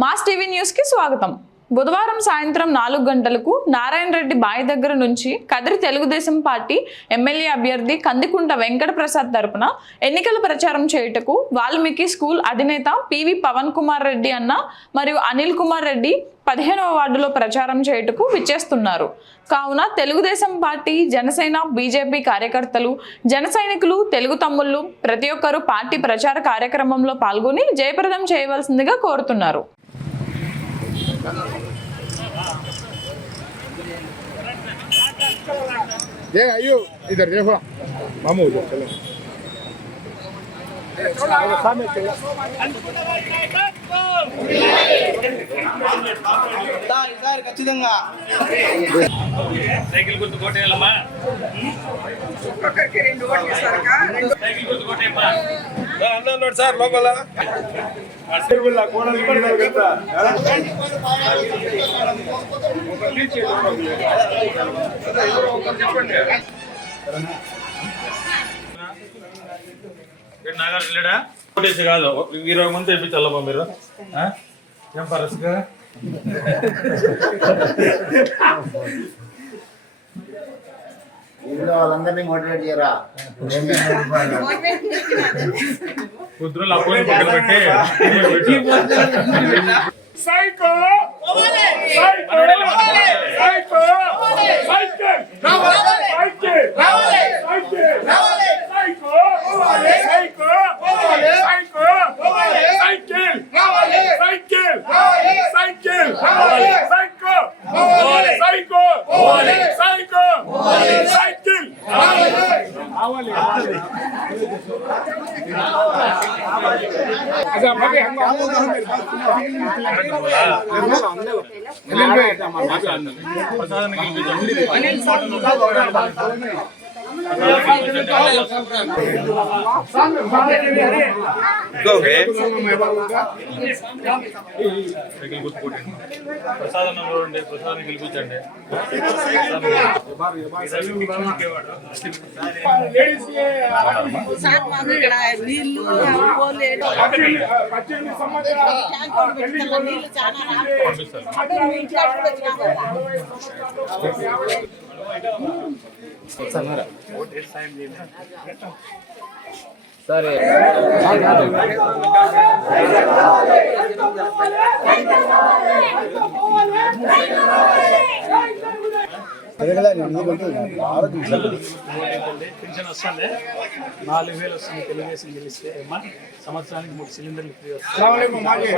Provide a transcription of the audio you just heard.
Mass TV న్యూస్కి స్వాగతం. బుధవారం సాయంత్రం నాలుగు గంటలకు నారాయణ రెడ్డి బావి దగ్గర నుంచి కదిరి తెలుగుదేశం పార్టీ ఎమ్మెల్యే అభ్యర్థి కందికుంట వెంకట ప్రసాద్ తరపున ఎన్నికల ప్రచారం చేయుటకు వాల్మీకి స్కూల్ అధినేత పివి పవన్ కుమార్ రెడ్డి అన్న మరియు అనిల్ కుమార్ రెడ్డి పదిహేనవ వార్డులో ప్రచారం చేయుటకు విచ్చేస్తున్నారు. కావున తెలుగుదేశం పార్టీ జనసేన బీజేపీ కార్యకర్తలు జన సైనికులు తెలుగు తమ్ముళ్ళు ప్రతి ఒక్కరూ పార్టీ ప్రచార కార్యక్రమంలో పాల్గొని జయప్రదం చేయవలసిందిగా కోరుతున్నారు. Llega yo y te. Vamos, yo, chelo. ఖచ్చితంగా సైకిల్ గుర్తు కొట్టేయాలమ్మా. సైకిల్ గుర్తు అన్నాడు సార్ లోపల. నాగార్జున లేడా? కాదు ఇరవై మంది తెప్పించాలమ్మా మీరు. ఆ? ఏం పరస్గా ఇంట్లో వాళ్ళందరినీ మోటివేట్ చేయరా కుదురులు అప్పుడు పక్కన పెట్టి సైకో మనోడేలే, మనోడే. సైకో సైకిల్ ప్రసాదం చూడండి ప్రసాదం గెలిపించండి సార్ మాకు ఇక్కడ నీళ్లు నీళ్లు చాలా రాదు ఇంట్లో వచ్చినా కదా. పింఛన్ వస్తుంది నాలుగు వేలు వస్తుంది తెలుగుదేశం గెలిస్తే అమ్మా సంవత్సరానికి మూడు సిలిండర్లు ఫ్రీ వస్తాయి.